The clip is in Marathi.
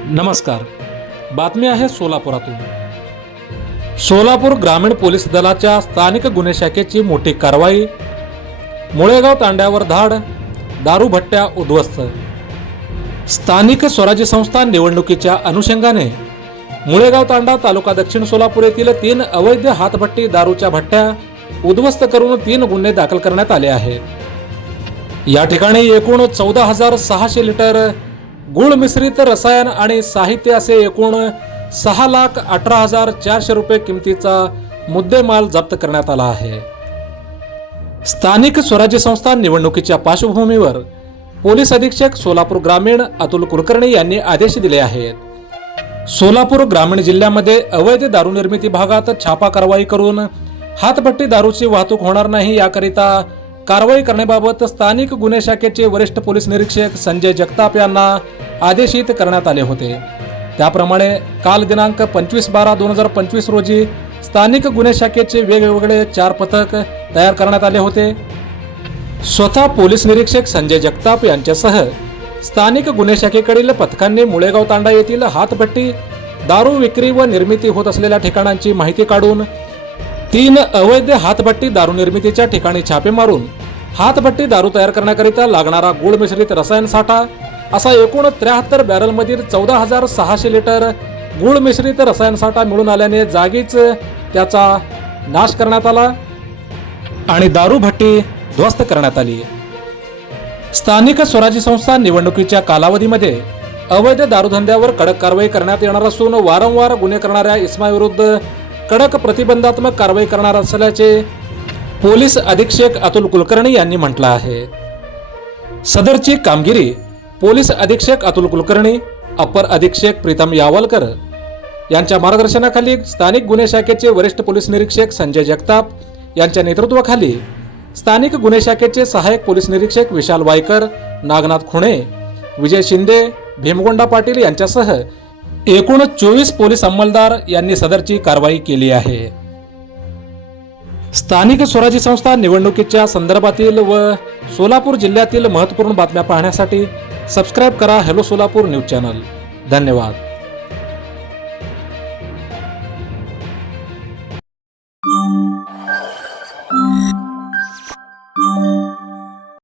नमस्कार. बातमी आहे सोलापुरातून. सोलापूर ग्रामीण पोलीस दलाच्या स्थानिक गुन्हे शाखेची मोठी कारवाई. मुळेगाव तांड्यावर धाड, दारू भट्ट्या उद्ध्वस्त. स्थानिक स्वराज्य संस्था निवडणुकीच्या अनुषंगाने मुळेगाव तांडा तालुका दक्षिण सोलापूर येथील 3 अवैध हातभट्टी दारूच्या भट्ट्या उद्ध्वस्त करून 3 गुन्हे दाखल करण्यात आले आहेत. या ठिकाणी एकूण 14,600 लिटर गुळ मिश्रित रसायन आणि साहित्य असे एकूण 6,18,400 रुपये किमतीचा मुद्देमाल जप्त करण्यात आला आहे. स्थानिक स्वराज्य संस्था निवडणुकीच्या पार्श्वभूमीवर पोलीस अधीक्षक सोलापूर ग्रामीण अतुल कुलकर्णी यांनी आदेश दिले आहेत. सोलापूर ग्रामीण जिल्ह्यामध्ये अवैध दारू निर्मिती भागात छापा कारवाई करून हातभट्टी दारूची वाहतूक होणार नाही याकरिता कारवाई करण्याबाबत स्थानिक गुन्हे शाखेचे वरिष्ठ पोलीस निरीक्षक संजय जगताप यांना आदेशित करण्यात आले होते. त्याप्रमाणे काल दिनांक 25/12/2025 रोजी स्थानिक गुन्हे शाखेचे वेगवेगळे 4 पथक तयार करण्यात आले होते. स्वतः पोलीस निरीक्षक संजय जगताप यांच्यासह स्थानिक गुन्हे शाखेकडील पथकांनी मुळेगाव तांडा येथील हातभट्टी दारू विक्री व निर्मिती होत असलेल्या ठिकाणांची माहिती काढून 3 अवैध हातभट्टी दारू निर्मितीच्या ठिकाणी छापे मारून हातभट्टी दारू तयार करण्याकरिता लागणारा गुळ मिश्रित रसायन साठा असा एकूण 73 बॅरलमधील 14,600 लिटर गुळ मिश्रित रसायन साठा मिळून आल्याने जागीच त्याचा नाश करण्यात आला आणि दारू भट्टी ध्वस्त करण्यात आली. स्थानिक स्वराज्य संस्था निवडणुकीच्या कालावधीमध्ये अवैध दारूधंद्यावर कडक कारवाई करण्यात येणार असून वारंवार गुन्हे करणाऱ्या इसमाविरुद्ध कडक प्रतिबंधात्मक कारवाई करणार असल्याचे पोलीस अधीक्षक अतुल कुलकर्णी यांनी म्हटलं आहे. सदरची कामगिरी पोलीस अधीक्षक अतुल कुलकर्णी, अपर अधीक्षक प्रीतम यावलकर यांच्या मार्गदर्शनाखाली स्थानिक गुन्हे शाखेचे वरिष्ठ पोलीस निरीक्षक संजय जगताप यांच्या नेतृत्वाखाली स्थानिक गुन्हे शाखेचे सहाय्यक पोलीस निरीक्षक विशाल वायकर, नागनाथ खुणे, विजय शिंदे, भीमगोंडा पाटील यांच्यासह एकूण 24 पोलीस अंमलदार यांनी सदरची कारवाई केली आहे. स्थानिक स्वराज्य संस्था निवडणुकीच्या संदर्भातील व सोलापूर जिल्ह्यातील महत्त्वपूर्ण बातम्या पाहण्यासाठी सबस्क्राईब करा हेलो सोलापूर न्यूज चॅनल. धन्यवाद.